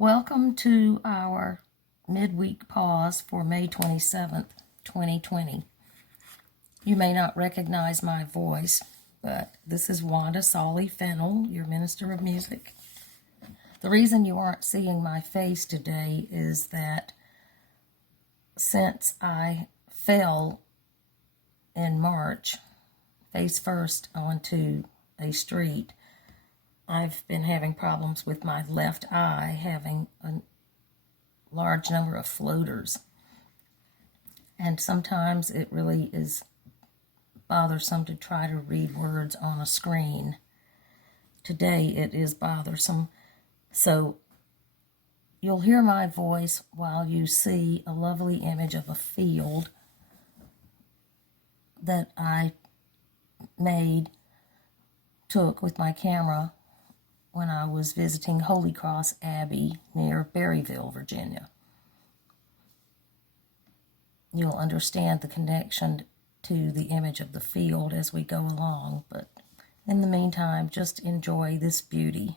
Welcome to our midweek pause for May 27th, 2020. You may not recognize my voice, but this is Wanda, Sauley, Fennell, your minister of music. The reason you aren't seeing my face today is that since I fell in March, face first onto a street, I've been having problems with my left eye, having a large number of floaters. And sometimes it really is bothersome to try to read words on a screen. Today it is bothersome. So you'll hear my voice while you see a lovely image of a field that I took with my camera when I was visiting Holy Cross Abbey near Berryville, Virginia. You'll understand the connection to the image of the field as we go along, but in the meantime, just enjoy this beauty.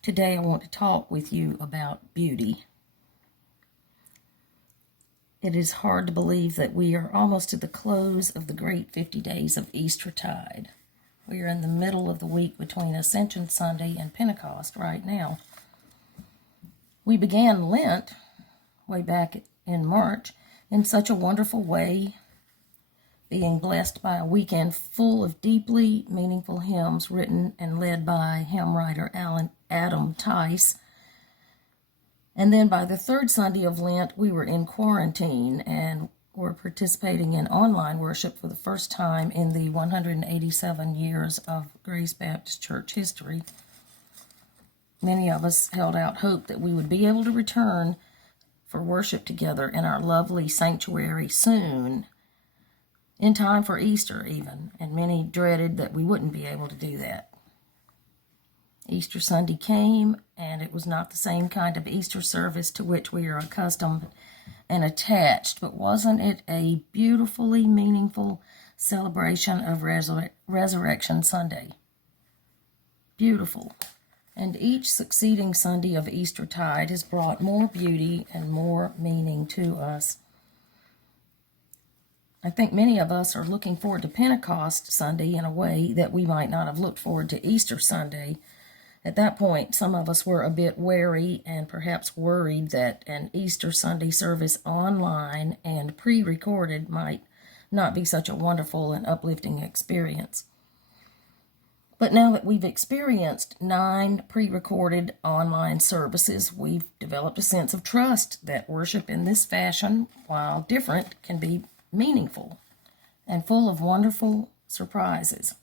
Today I want to talk with you about beauty. It is hard to believe that we are almost at the close of the great 50 days of Eastertide. We are in the middle of the week between Ascension Sunday and Pentecost right now. We began Lent way back in March in such a wonderful way, being blessed by a weekend full of deeply meaningful hymns written and led by hymn writer Adam Tice. And then by the third Sunday of Lent, we were in quarantine and were participating in online worship for the first time in the 187 years of Grace Baptist Church history. Many of us held out hope that we would be able to return for worship together in our lovely sanctuary soon, in time for Easter even, and many dreaded that we wouldn't be able to do that. Easter Sunday came, and it was not the same kind of Easter service to which we are accustomed and attached, but wasn't it a beautifully meaningful celebration of Resurrection Sunday? Beautiful. And each succeeding Sunday of Eastertide has brought more beauty and more meaning to us. I think many of us are looking forward to Pentecost Sunday in a way that we might not have looked forward to Easter Sunday. At that point, some of us were a bit wary and perhaps worried that an Easter Sunday service online and pre-recorded might not be such a wonderful and uplifting experience. But now that we've experienced 9 pre-recorded online services, we've developed a sense of trust that worship in this fashion, while different, can be meaningful and full of wonderful surprises.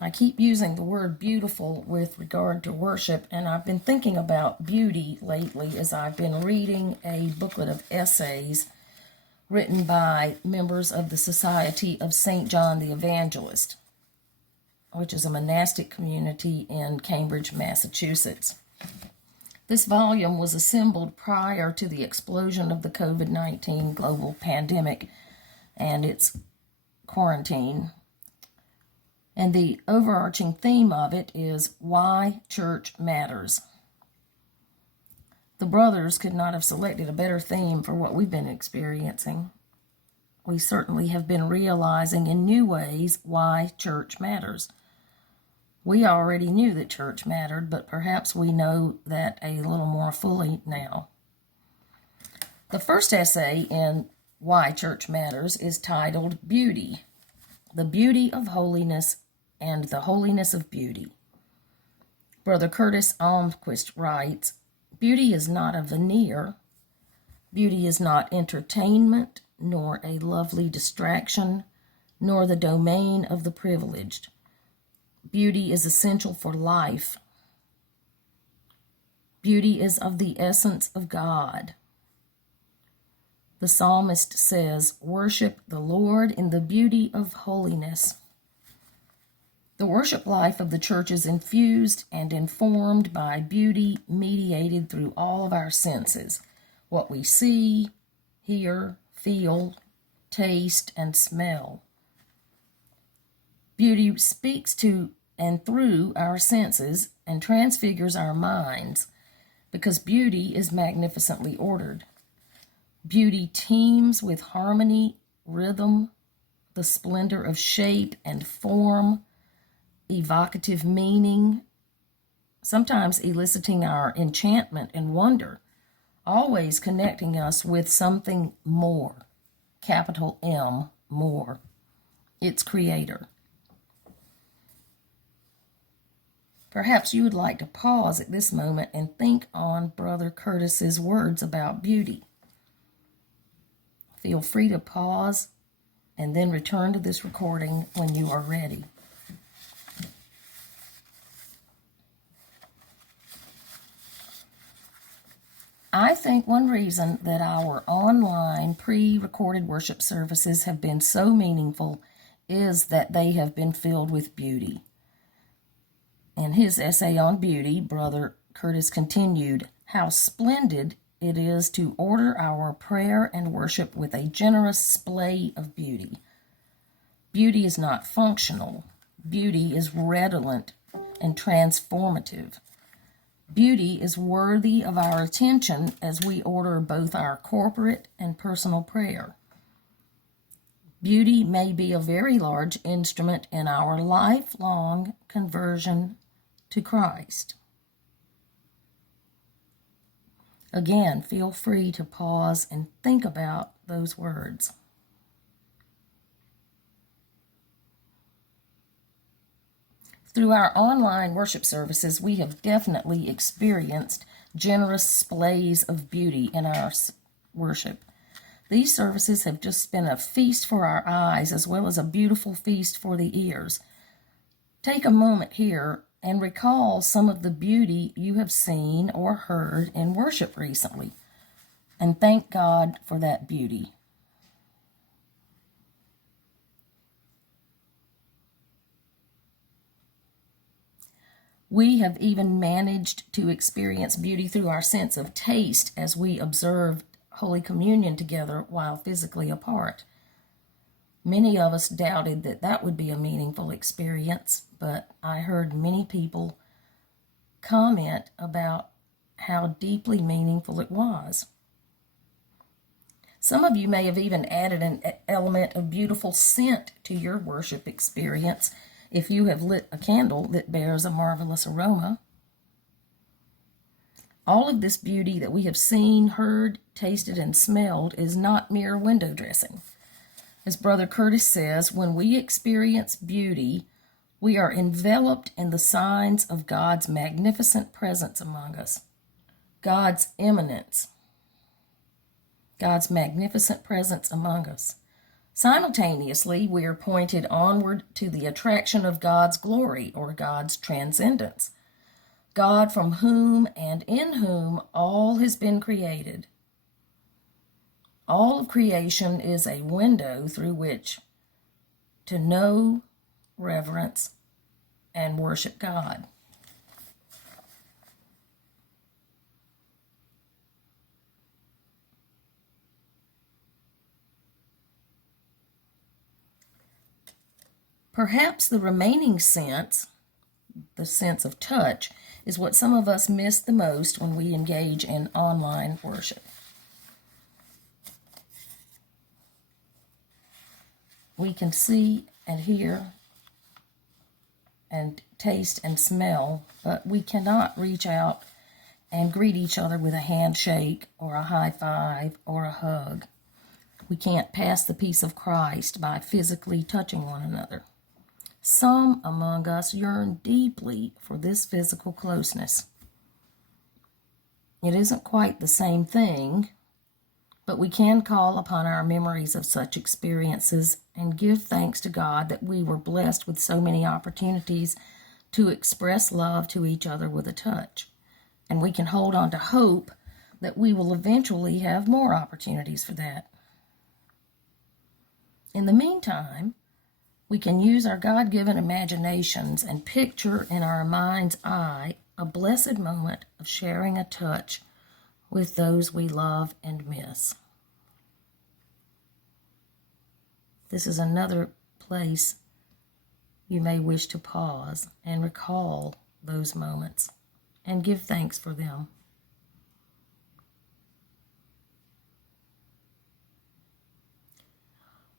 I keep using the word beautiful with regard to worship, and I've been thinking about beauty lately as I've been reading a booklet of essays written by members of the Society of St. John the Evangelist, which is a monastic community in Cambridge, Massachusetts. This volume was assembled prior to the explosion of the COVID-19 global pandemic and its quarantine. And the overarching theme of it is why church matters. The brothers could not have selected a better theme for what we've been experiencing. We certainly have been realizing in new ways why church matters. We already knew that church mattered, but perhaps we know that a little more fully now. The first essay in Why Church Matters is titled Beauty, the Beauty of Holiness and the Holiness of Beauty. Brother Curtis Almquist writes, "Beauty is not a veneer. Beauty is not entertainment, nor a lovely distraction, nor the domain of the privileged. Beauty is essential for life. Beauty is of the essence of God. The psalmist says, 'Worship the Lord in the beauty of holiness.' The worship life of the church is infused and informed by beauty mediated through all of our senses, what we see, hear, feel, taste, and smell. Beauty speaks to and through our senses and transfigures our minds, because beauty is magnificently ordered. Beauty teems with harmony, rhythm, the splendor of shape and form, evocative meaning, sometimes eliciting our enchantment and wonder, always connecting us with something more, capital M, more, its creator. Perhaps you would like to pause at this moment and think on Brother Curtis's words about beauty. Feel free to pause and then return to this recording when you are ready. I think one reason that our online pre-recorded worship services have been so meaningful is that they have been filled with beauty. In his essay on beauty, Brother Curtis continued, "How splendid it is to order our prayer and worship with a generous splay of beauty. Beauty is not functional. Beauty is redolent and transformative. Beauty is worthy of our attention as we order both our corporate and personal prayer. Beauty may be a very large instrument in our lifelong conversion to Christ." Again, feel free to pause and think about those words. Through our online worship services, we have definitely experienced generous splays of beauty in our worship. These services have just been a feast for our eyes as well as a beautiful feast for the ears. Take a moment here and recall some of the beauty you have seen or heard in worship recently, and thank God for that beauty. We have even managed to experience beauty through our sense of taste as we observed Holy Communion together while physically apart. Many of us doubted that that would be a meaningful experience, but I heard many people comment about how deeply meaningful it was. Some of you may have even added an element of beautiful scent to your worship experience if you have lit a candle that bears a marvelous aroma. All of this beauty that we have seen, heard, tasted, and smelled is not mere window dressing. As Brother Curtis says, when we experience beauty, we are enveloped in the signs of God's magnificent presence among us, God's immanence, God's magnificent presence among us. Simultaneously, we are pointed onward to the attraction of God's glory or God's transcendence, God from whom and in whom all has been created. All of creation is a window through which to know, reverence, and worship God. Perhaps the remaining sense, the sense of touch, is what some of us miss the most when we engage in online worship. We can see and hear and taste and smell, but we cannot reach out and greet each other with a handshake or a high five or a hug. We can't pass the peace of Christ by physically touching one another. Some among us yearn deeply for this physical closeness. It isn't quite the same thing, but we can call upon our memories of such experiences and give thanks to God that we were blessed with so many opportunities to express love to each other with a touch. And we can hold on to hope that we will eventually have more opportunities for that. In the meantime, we can use our God-given imaginations and picture in our mind's eye a blessed moment of sharing a touch with those we love and miss. This is another place you may wish to pause and recall those moments and give thanks for them.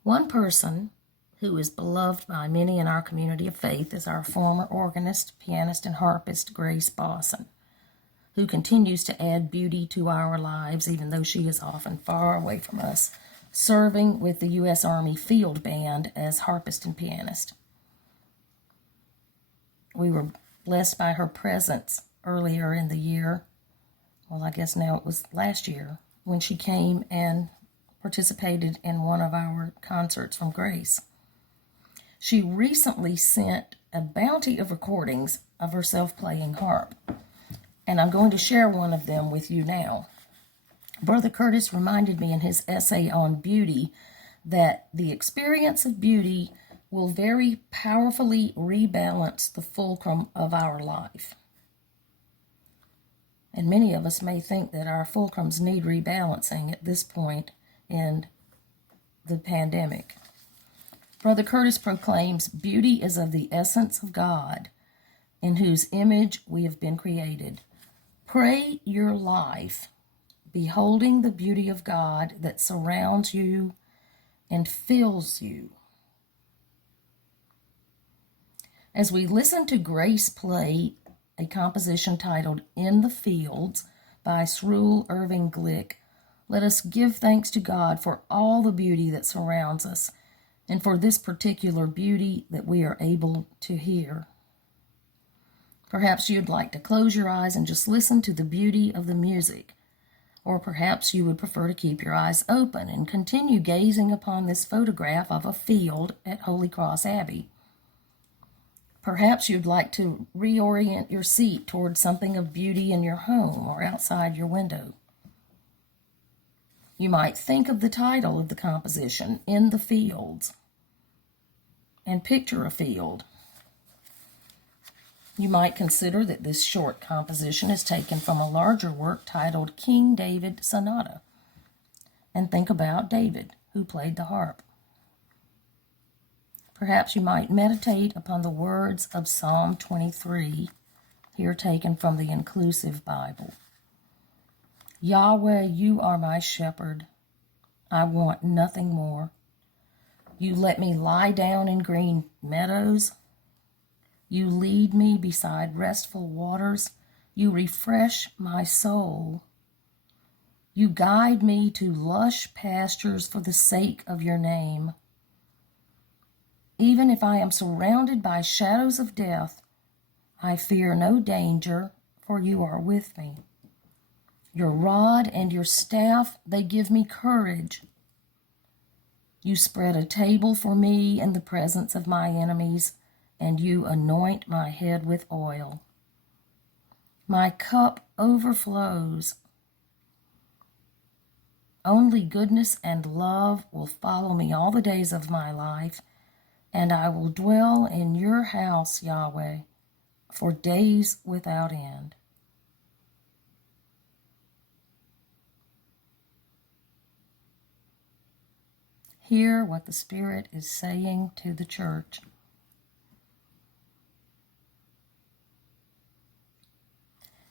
One person who is beloved by many in our community of faith is our former organist, pianist, and harpist, Grace Bosson, who continues to add beauty to our lives even though she is often far away from us, serving with the U.S. Army Field Band as harpist and pianist. We were blessed by her presence earlier in the year. Well, I guess now it was last year when she came and participated in one of our concerts from Grace. She recently sent a bounty of recordings of herself playing harp, and I'm going to share one of them with you now. Brother Curtis reminded me in his essay on beauty that the experience of beauty will very powerfully rebalance the fulcrum of our life. And many of us may think that our fulcrums need rebalancing at this point in the pandemic. Brother Curtis proclaims, beauty is of the essence of God, in whose image we have been created. Pray your life, beholding the beauty of God that surrounds you and fills you. As we listen to Grace play a composition titled In the Fields by Sruel Irving Glick, let us give thanks to God for all the beauty that surrounds us and for this particular beauty that we are able to hear. Perhaps you'd like to close your eyes and just listen to the beauty of the music, or perhaps you would prefer to keep your eyes open and continue gazing upon this photograph of a field at Holy Cross Abbey. Perhaps you'd like to reorient your seat towards something of beauty in your home or outside your window. You might think of the title of the composition, In the Fields, and picture a field. You might consider that this short composition is taken from a larger work titled King David Sonata, and think about David, who played the harp. Perhaps you might meditate upon the words of Psalm 23, here taken from the Inclusive Bible. Yahweh, you are my shepherd. I want nothing more. You let me lie down in green meadows. You lead me beside restful waters. You refresh my soul. You guide me to lush pastures for the sake of your name. Even if I am surrounded by shadows of death, I fear no danger, for you are with me. Your rod and your staff, they give me courage. You spread a table for me in the presence of my enemies, and you anoint my head with oil. My cup overflows. Only goodness and love will follow me all the days of my life, and I will dwell in your house, Yahweh, for days without end. Hear what the Spirit is saying to the church.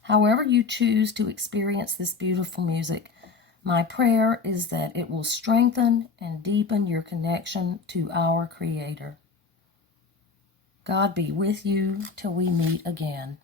However you choose to experience this beautiful music, my prayer is that it will strengthen and deepen your connection to our Creator. God be with you till we meet again.